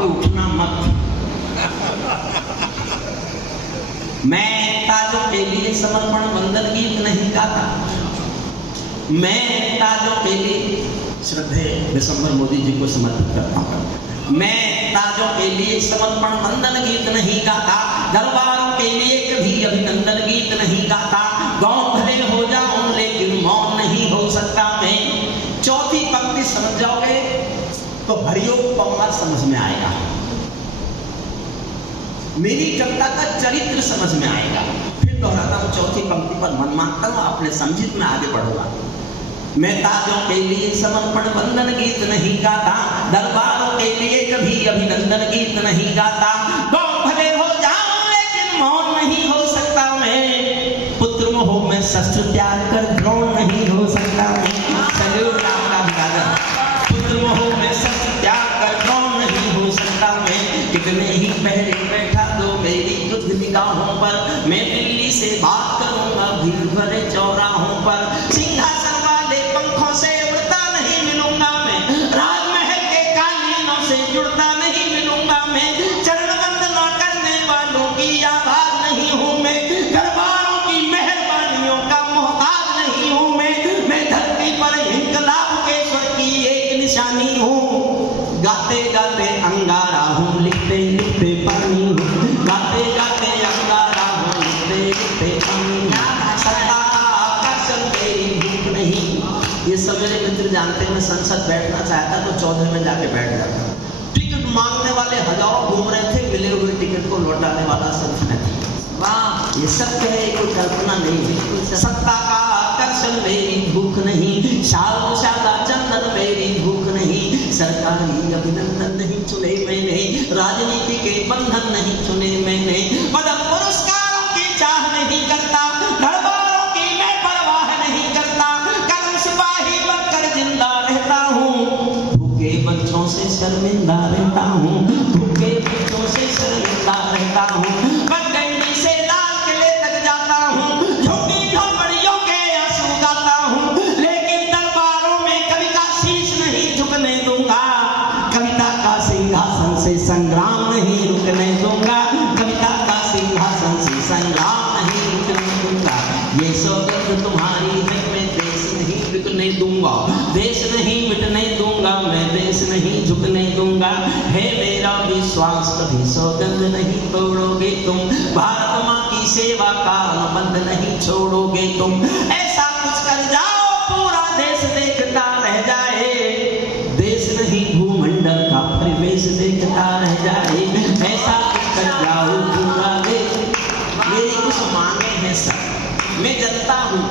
पे उठना मत। मैं ताजों के लिए समर्पण वंदन गीत नहीं गाता। मैं ताजों के लिए श्रद्धेय दिसंबर मोदी जी को समर्पित करता हूँ। मैं ताजों के लिए समर्पण वंदन गीत नहीं गाता। दरबारों के लिए कभी अभिनंदन गीत नहीं गाता। गाँव भले हो जाऊं लेकिन मौन नहीं हो सकता मैं। चौथी पंक्ति समझ जाओगे तो हरिओम पम्मा समझ में आएगा, मेरी कविता का चरित्र समझ में आएगा। फिर दोहराता हूँ चौथी पंक्ति पर मन मानता हूँ, अपने समझित में आगे बढ़ूंगा। मैं ताजों के लिए समर्पण वंदन गीत नहीं गाता। दरबारों के लिए कभी अभिनंदन गीत नहीं गाता। गाँव भले हो जाऊं लेकिन मौन नहीं हो सकता मैं। पुत्र मोह में शस्त्र त्याग कर द्रोण नहीं हो सकता मैं। सैल्यूट आपका अभिवादन। पुत्र मोह में शस्त्र त्याग कर द्रोण नहीं हो सकता मैं। कितने ही पहरे बैठा दो मेरी युद्ध निगाहों पर। मैं दिल्ली से बात करूंगा भीड़ भरे चौराहों पर। सिंहासन वाले पंखों से उड़ता नहीं मिलूंगा मैं। राजमहल के कालीनों से जुड़ता नहीं मिलूंगा मैं। चरण वंदना करने वालों की आवाज नहीं हूं मैं। दरबारों की मेहरबानियों का मोहताज नहीं हूं मैं। मैं धरती पर इनकलाब के स्वर की एक निशानी हूं। गाते गाते अंगारा हूँ, लिखते लिखते पानी हूँ। गाते गाते अंगारा हूँ, लिखते लिखते पानी हूँ। सत्ता आकर्षण मेरी भूख नहीं। ये सब मेरे मित्र जानते हैं। मैं संसद बैठना चाहता तो 14 में जाके बैठ जाता। टिकट मांगने वाले हजारों घूम रहे थे, मिले हुए टिकट को लौटाने वाला सिर्फ मैं थी। वाह, ये सब है, कोई कल्पना नहीं। सत्ता का आकर्षण मेरी भूख नहीं। शाल शादा चंदन मेरी भूख नहीं। सरकारी अभिनंदन नहीं चुने मैंने। राजनीति के बंधन नहीं चुने मैंने। पदम पुरस्कारों की चाह नहीं करता। दरबारों की मैं परवाह नहीं करता। कलम सिपाही बनकर जिंदा रहता हूँ। भूखे बच्चों से शर्मिंदा रहता हूँ। भूखे बच्चों से शर्मिंदा रहता हूँ। पगडंडी से लाल किले तक जाता हूँ। झुग्गी झोपड़ियों के आंसू गाता हूँ। लेकिन दरबारों में कभी का शीश नहीं झुकने दूंगा। कविता का सिंहासन से संग्राम नहीं रुकने दूंगा। कविता का सिंहासन से संग्राम नहीं रुकने दूंगा। ये सौगंध तुम्हारी है, मैं देश नहीं बिकने दूंगा। देश नहीं मिटने दूंगा मैं। देश नहीं झुकने दूंगा। है मेरा विश्वास कभी सौगंध नहीं तोड़ोगे तुम। भारत माँ की सेवा का बंद नहीं छोड़ोगे तुम। ऐसा कुछ कर जाओ पूरा देश देखता रह जाए। देश नहीं भूमंडल का परिवेश देखता रह जाए। ऐसा कुछ कर जाओ पूरा देश। मेरी कुछ मांगे हैं सर। मैं जनता हूँ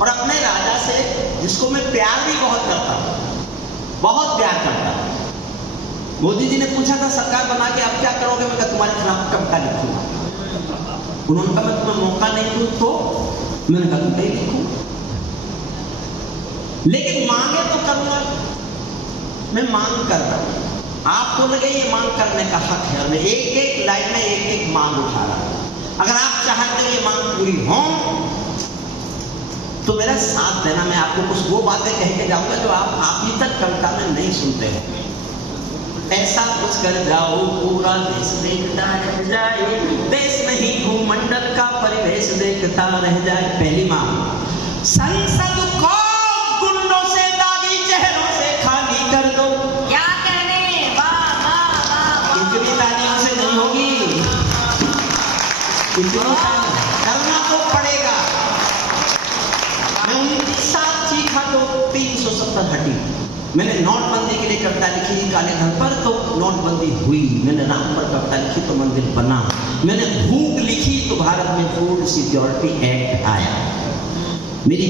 और अपने राजा से, जिसको मैं प्यार भी बहुत करता हूँ, बहुत प्यार करता हूँ। मोदी जी ने पूछा था सरकार बना के अब क्या करोगे? मैं कहा तुम्हारे खिलाफ कविता लिखूंगा। उन्होंने कहा मैं तुम्हें मौका नहीं दूं तो? मैंने कहा तुम नहीं लिखूं, लेकिन मांगे तो करूंगा। मैं मांग कर रहा हूं, आपको लगे ये मांग करने का हक है, और मैं एक एक लाइन में एक एक मांग उठा रहा हूं। अगर आप चाहते हो ये मांग पूरी हो तो मेरा साथ देना। मैं आपको कुछ वो बातें कह के जाऊंगा जो आप अभी तक कविता में नहीं सुनते हैं। ऐसा कुछ कर जाओ पूरा देश देखता रह जाए। देश नहीं भूमंडल का परिवेश देखता रह जाए। पहली मांग, संसद को गुंडों से दागी चेहरों से खाली कर दो। क्या कहने, वाह वाह वाह। इतनी तालियों से नहीं होगी, इतनी करना तो पड़ेगा। मैं 29 साल चीखा तो 370 हटी। मैंने नोटबंदी के लिए कविता लिखी काले धन पर तो नोटबंदी हुई। मैंने राम पर कविता लिखी तो मंदिर बना। मैंने भूख लिखी तो भारत में फूड सिक्योरिटी एक्ट आया। मेरी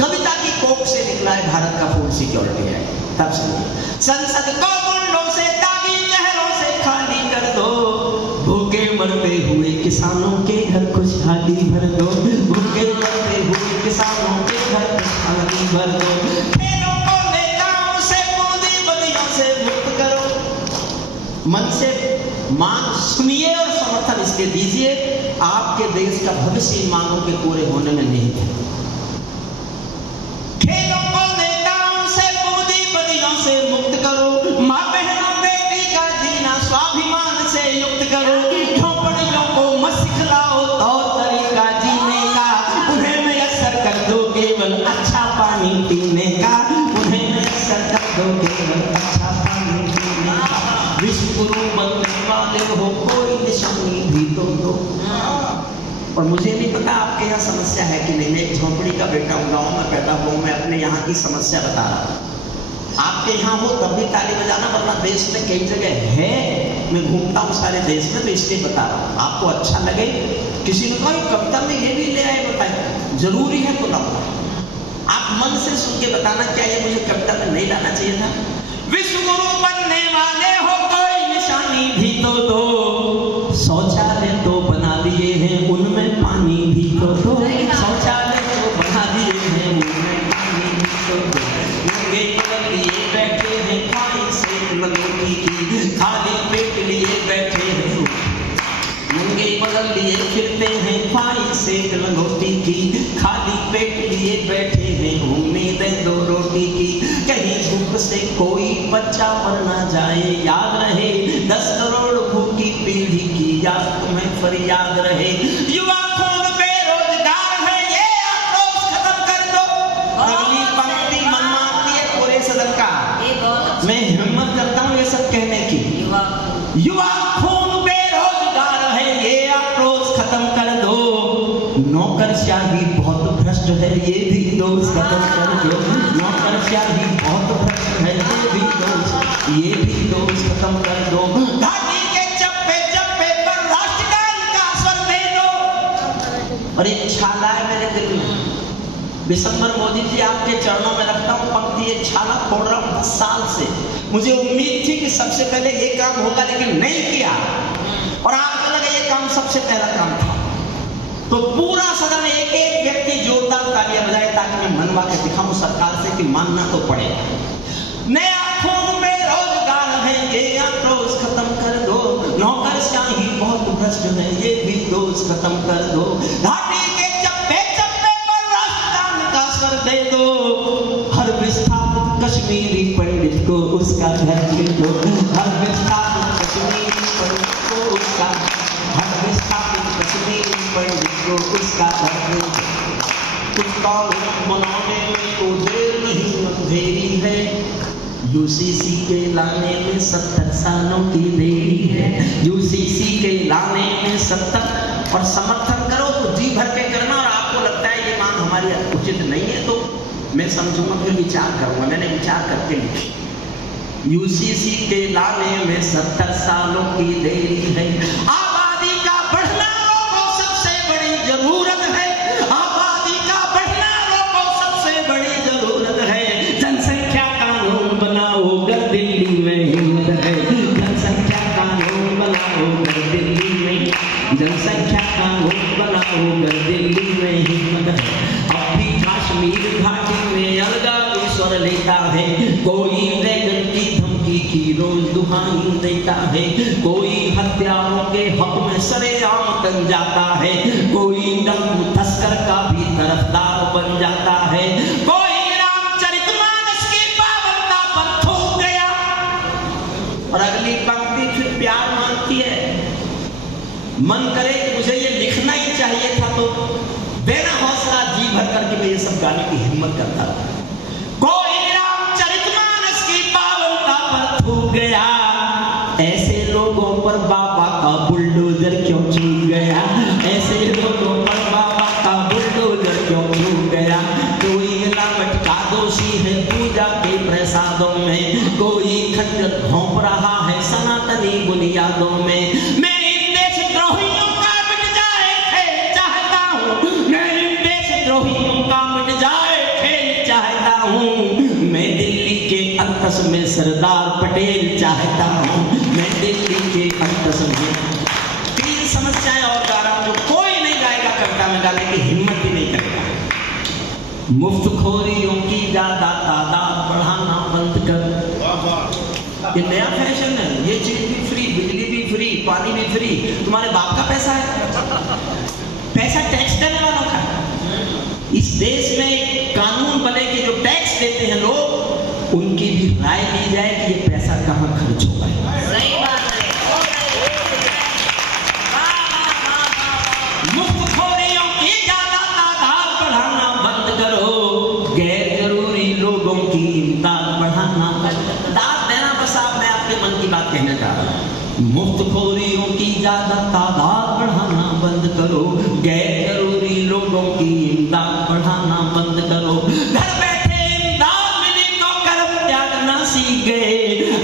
कविता की कोख से निकला है भारत का फूड सिक्योरिटी एक्ट। तब से संसद को गुंडों से दागी चेहरों से खाली कर दो। भूखे मरते हुए किसानों के घर खुशहाली भर दो। भूखे मरते हुए किसानों के घर खुशहाली भर दो। खेलों को नेताओं से बूंदी बदियों से मुक्त करो। मन से मांग सुनिए और समर्थन इसके दीजिए। आपके देश का भविष्य इन मांगों के पूरे होने में नहीं है। खेलों को नेताओं से बूंदी बदियों से मुक्त करो। माँ बहनों बेटी का जीना अच्छा पानी पीने का। विश्व गुरु बनने वाले हो कोई निशानी भी तो दो। और मुझे नहीं पता आपके यहाँ समस्या है कि नहीं। मैं एक झोंपड़ी का बेटा हूँ, गाँव में पैदा हुआ हूँ, मैं अपने यहाँ की समस्या बता रहा हूँ। आपके यहाँ हो तब भी ताली बजाना, वरना देश में कई जगह है, मैं घूमता हूँ सारे देश में, तो इसलिए बता रहा हूँ आपको अच्छा लगे। किसी ने कहा कविता में ये भी ले आए, बताए जरूरी है तो लाओ। आप मन से सुन के बताना क्या ये मुझे कविता में नहीं लाना चाहिए था। विश्व गुरु बनने वाले हो कोई निशानी भी तो दो। शौचालय तो बना दिए हैं उनमें पानी भी तो दो। शौचालय तो बना दिए हैं उनमें पानी भी तो दो। नंगे बदल लिए बैठे हैं खाई से लगोटी की, खाली पेट लिए बैठे हैं। नंगे बदल लिए फिरते हैं खाई से लगोटी की, खाली पेट लिए बैठे हैं उम्मीदें दो रोटी की। कहीं भूख से कोई बच्चा मर ना जाए, याद रहे 10 करोड़ भूखी पीढ़ी की याद तुम्हें फरियाद रहे। युवा खून बेरोजगार है ये आक्रोश खत्म कर दो। अगली पंक्ति मनमानती है पूरे सदन का। मैं हिम्मत करता हूँ ये सब कहने की। युवा खून बेरोजगार है ये आक्रोश खत्म कर दो। नौकरशाही बहुत भ्रष्ट है ये भी दोष खत्म कर दो। नौकरशाही बहुत भ्रष्ट है ये भी दोष खत्म कर दो। घाटी के चप्पे चप्पे पर राष्ट्रगान का स्वर दे दो। और एक छाला है मेरे दिल में, दिसंबर मोदी जी आपके चरणों में रखता हूँ पंक्ति, ये छाला फोड़ रहा हूँ 10 साल से। मुझे उम्मीद थी कि सबसे पहले ये काम होगा, लेकिन नहीं किया, और आपको लगा ये काम सबसे पहला काम था। तो पूरा सदन एक एक व्यक्ति जोरदार तालियां बजाए ताकि मैं मनवा के दिखाऊं सरकार से कि मानना तो पड़ेगा। नया खून बेरोजगार है ये आक्रोश खत्म कर दो। नौकरशाही बहुत भ्रष्ट है ये भी दोष खत्म कर दो। घाटी के चप्पे चप्पे पर राष्ट्रगान का स्वर दे दो। हर विस्थापित कश्मीरी पंडित को उसका घर दे दो। हर विस्थापित कश्मीरी पंडित को उसका, हर विस्थापित कश्मीरी पंडित को उसका घर दे दो। उसका मनाने में तो देर नहीं अंधेरी है, यूसीसी के लाने में 70 सालों की देरी है। यूसीसी के लाने में 70, और समर्थन करो तो जी भर के करना। और आपको लगता है ये मांग हमारी उचित नहीं है तो मैं समझूंगा, फिर विचार करूंगा। मैंने विचार करके लिखी। यूसीसी के लाने में 70 सालों की देरी है। आबादी का बढ़ना रोको सबसे बड़ी जरूरत है। आबादी का बढ़ना रोको सबसे बड़ी जरूरत है। जनसंख्या कानून बनाओ अगर दिल्ली में हिम्मत है। जनसंख्या कानून बनाओ अगर दिल्ली में, जनसंख्या कानून बनाओ अगर दिल्ली में हिम्मत है। अब भी कश्मीर घाटी में अलगावी स्वर लेता है। कोई ड्रैगन की धमकी की रोज दुहाई देता है। कोई हत्याओं के हक में सरेआम बन जाता है। कोई डंगू तस्कर का भी तरफदार बन जाता है। कोई रामचरितमानस की पावनता पर थूक गया। और अगली पंक्ति फिर प्यार मांगती है। मन करे कि मुझे ये लिखना ही चाहिए था तो देना हौसला जी भर करके मैं ये सब गाने की हिम्मत करता था। कोई रामचरितमानस की पावनता पर थूक गया। ऐसे लोगों पर बाबा का बुलडोजर क्यों छूट गया। ऐसे लोगों पर बाबा का बुलडोजर क्यों छूट गया। कोई मिलावट का दोषी है पूजा के प्रसादों में। कोई खंजर घोंप रहा है सनातनी बुनियादों में। मैं इन देशद्रोहियों का मिट जाए खेल चाहता हूँ। मैं इन देशद्रोहियों का मिट जाए खेल चाहता हूँ। मैं दिल्ली के अंतस में सरदार पटेल चाहता हूँ। मैं दिल्ली के अंतस में 3 समस्याएं और गा रहा हूँ जो कोई नहीं गाएगा कविता में गाने की हिम्मत भी नहीं करेगा। मुफ्तखोरियों की ज्यादा तादाद बढ़ाना बंद कर। ये नया फैशन है। ये चीज भी फ्री, बिजली भी फ्री, पानी भी फ्री। तुम्हारे बाप का पैसा है, पैसा टैक्स देने वालों का। इस देश में एक कानून बने कि जो टैक्स देते हैं लोग उनकी भी राय ली जाए कि ये पैसा कहाँ खर्च होगा। सही बात है। मुफ्तखोरियों की ज्यादा तादाद बढ़ाना बंद करो। गैर जरूरी लोगों की इमदाद बढ़ाना बंद करो। कहने जा रहा हूं। मुफ्तखोरियों की ज्यादा तादाद बढ़ाना बंद करो, गैर जरूरी लोगों की इमदाद बढ़ाना बंद करो। घर बैठे इमदाद मिली तो कर्म त्यागना सीख गए,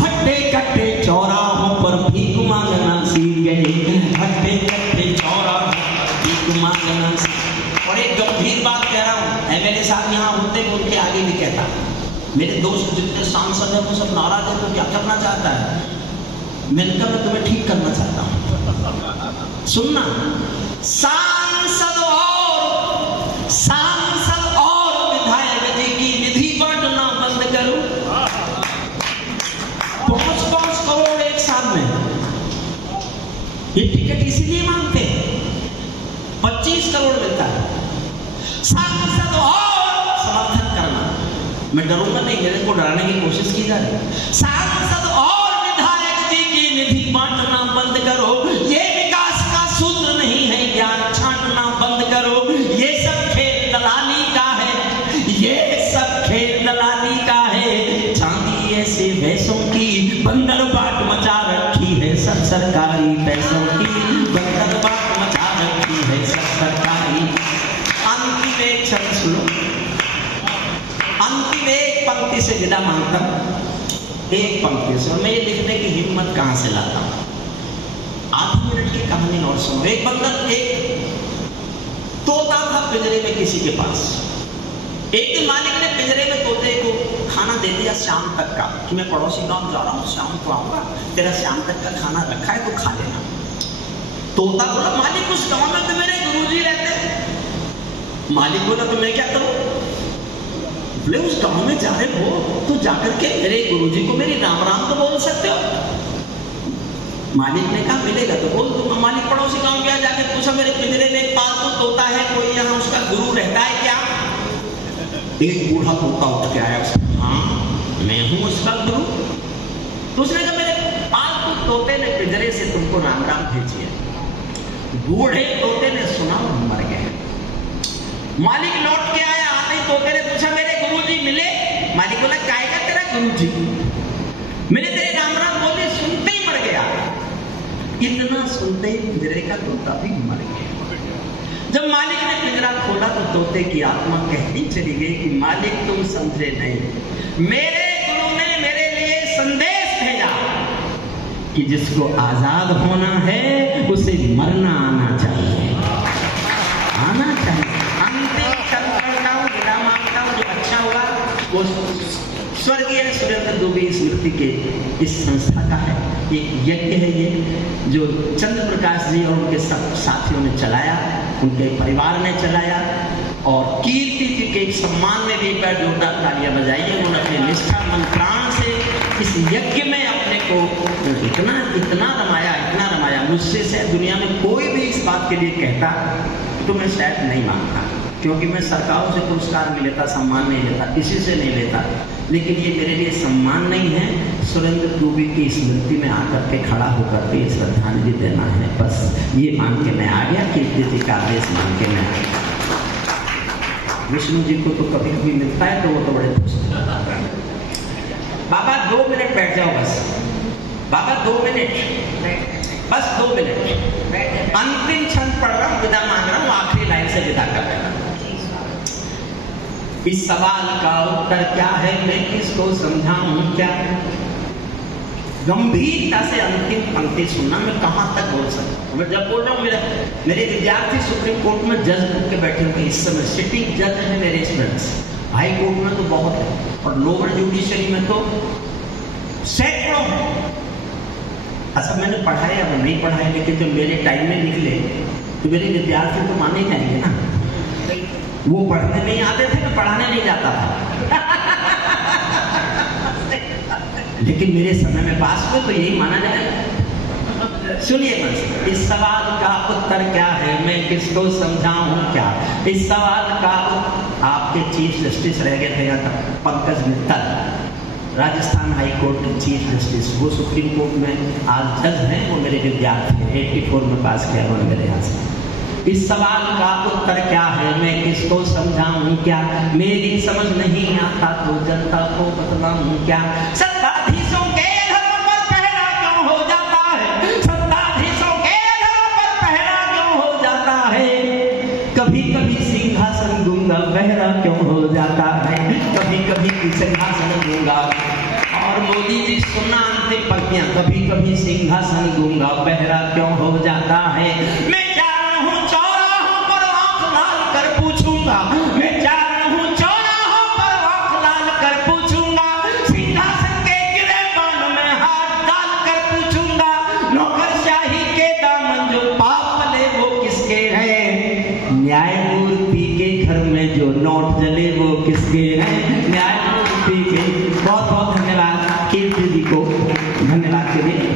हट्टे कट्टे चौराहों पर भीख मांगना सीख गए, हट्टे कट्टे चौराहों पर भीख मांगना सीख। और एक गंभीर बात कह रहा हूं, एमएलए साहब यहाँ होते हुए उनके आगे भी कहता, मेरे दोस्त जितने सांसद हैं वो सब नाराज है, तो क्या करना चाहता है? मैंने कहा मैं तुम्हें ठीक करना चाहता हूं। सुनना, सांसद और विधायक जी की निधि बांटना बंद करो। 5-5 करोड़ एक साल में, ये टिकट इसीलिए मांगते हैं। 25 करोड़ मिलता है। सांसद और समर्थन करना, मैं डरूंगा नहीं, मेरे को डराने की कोशिश की जा रही है। सांसद और निधि बांटना बंद करो, ये विकास का सूत्र नहीं है, ज्ञान छांटना बंद करो। ये सब खेल दलाली का है, ये सब खेल दलाली का है। चांदी ऐसे भैंसों की बंदर बाट मचा रखी है, सब सरकारी पैसों की बंदर बाट मचा रखी है, सब सरकारी। अंतिम एक शब्द सुनो, अंतिम एक पंक्ति से विदा मांगता हूं, एक पंक्ति से। मैं ये लिखने की हिम्मत कहां से लाता हूं? आधी मिनट की कहानी और सुनो। एक बंदर, एक तोता था पिंजरे में किसी के पास। एक दिन मालिक ने पिंजरे में तोते को खाना दे दिया शाम तक का, कि मैं पड़ोसी गांव जा रहा हूं, शाम को आऊंगा, तेरा शाम तक का खाना रखा है तो खा लेना। तोता बोला, मालिक उस गांव में तो मेरे गुरुजी रहते हैं। मालिक बोला, तो मैं क्या करूं? बोले, उस गांव में जा रहे हो तो जाकर के मेरे गुरुजी को मेरी राम राम तो बोल सकते हो। मालिक ने कहा, मिलेगा तो बोल दूंगा। मालिक पड़ोसी गांव गया, जाके पूछा, मेरे पिंजरे में एक पालतू तोता है, कोई यहाँ उसका गुरु रहता है क्या? एक बूढ़ा तोता उठ के आया, हाँ मैं हूं उसका गुरु। तो उसने कहा, मेरे पालतू तोते ने पिंजरे से तुमको राम राम भेजी है। बूढ़े तोते ने सुना, मर गए। मालिक लौट के आया, आते ही तोते ने पूछा, मेरे गुरुजी मिले? मालिक बोला, काय का तेरा गुरुजी? मैंने तेरे राम राम बोले, सुनते ही मर गया। इतना सुनते ही पिंजरे का तोता भी मर गया। जब मालिक ने पिंजरा खोला तो तोते की आत्मा कहती चली गई कि मालिक तुम समझे नहीं, मेरे गुरु ने मेरे लिए संदेश भेजा कि जिसको आजाद होना है उसे मरना आना चाहिए, आना चाहिए। जो अच्छा हुआ वो स्वर्गीय सुरेंद्र दुबे स्मृति के इस संस्था का है, एक यज्ञ है ये, जो चंद्र प्रकाश जी और उनके सब साथियों ने चलाया, उनके परिवार ने चलाया। और कीर्ति जी के सम्मान में भी एक बार जोरदार तालियां बजाइए। उन्होंने अपने निष्ठा मन प्राण से इस यज्ञ में अपने को इतना रमाया। मुझसे से दुनिया में कोई भी इस बात के लिए कहता तो मैं शायद नहीं मानता, क्योंकि मैं सरकारों से पुरस्कार नहीं लेता, सम्मान नहीं लेता, किसी से नहीं लेता। लेकिन ये मेरे लिए सम्मान नहीं है, सुरेंद्र दुबे की स्मृति में आकर के खड़ा होकर के श्रद्धांजलि देना है। बस ये मान के मैं आ गया, कीर्ति जी का आदेश मान के मैं आ गया। विष्णु जी को तो कभी कभी मिलता है तो वो तो बड़े खुश होते हैं। बाबा 2 मिनट बैठ जाओ, बस बाबा 2 मिनट, बस 2 मिनट। अंतिम क्षण पढ़ रहा हूँ, विदा मांग रहा हूँ, आखिरी लाइन से विदा कर रहा हूँ। इस सवाल का उत्तर क्या है, मैं किसको समझाऊं क्या? गंभीरता से अंतिम पंक्ति सुनना, मैं कहां तक बोल सकता हूं। मैं जब बोल रहा हूं, मेरे विद्यार्थी सुप्रीम कोर्ट में जज बन के बैठे हुए इस समय, सिटिंग जज है मेरे स्टूडेंट्स। हाई कोर्ट में तो बहुत है और लोअर जुडिशरी में तो सैकड़ों है। अच्छा, मैंने पढ़ाया अब नहीं पढ़ाया, लेकिन जब मेरे टाइम में निकले तो मेरे विद्यार्थी तो माने जाएंगे ना। वो पढ़ने नहीं आते थे, मैं पढ़ाने नहीं जाता था लेकिन मेरे समय में पास हुए तो यही माना जाएगा। सुनिए बस, इस सवाल का उत्तर क्या है, मैं किसको समझाऊं क्या? इस सवाल का आपके चीफ जस्टिस रह गए थे यहाँ तक, पंकज मित्तल, राजस्थान हाई कोर्ट के चीफ जस्टिस, वो सुप्रीम कोर्ट में आज जज हैं, वो मेरे विद्यार्थी हैं, 84 में पास किया उन्होंने मेरे यहाँ से। इस सवाल का उत्तर क्या है, मैं किसको समझाऊं क्या? मेरी समझ नहीं आता तो जनता को बतलाऊं क्या? सत्ताधीशों के धर्म पर पहरा क्यों सिंहासन दूंगा। और मोदी जी सुनना अंतिम पंक्तियां, कभी कभी सिंहासन दूंगा बहरा क्यों हो जाता है, मैं जा रहा हूं चौराहों पर आंख लाल कर पूछूंगा, मैं जा रहा हूं चौराहों पर आंख लाल कर पूछूंगा, सिंहासन के गिरेबान में हाथ डाल कर पूछूंगा, नौकरशाही के दामन जो पाप ले वो किसके हैं, न्यायमूर्ति के घर में जो नोट जले वो किसके हैं, न्यायमूर्ति के। बहुत बहुत धन्यवाद कीर्ति जी को, धन्यवाद के लिए।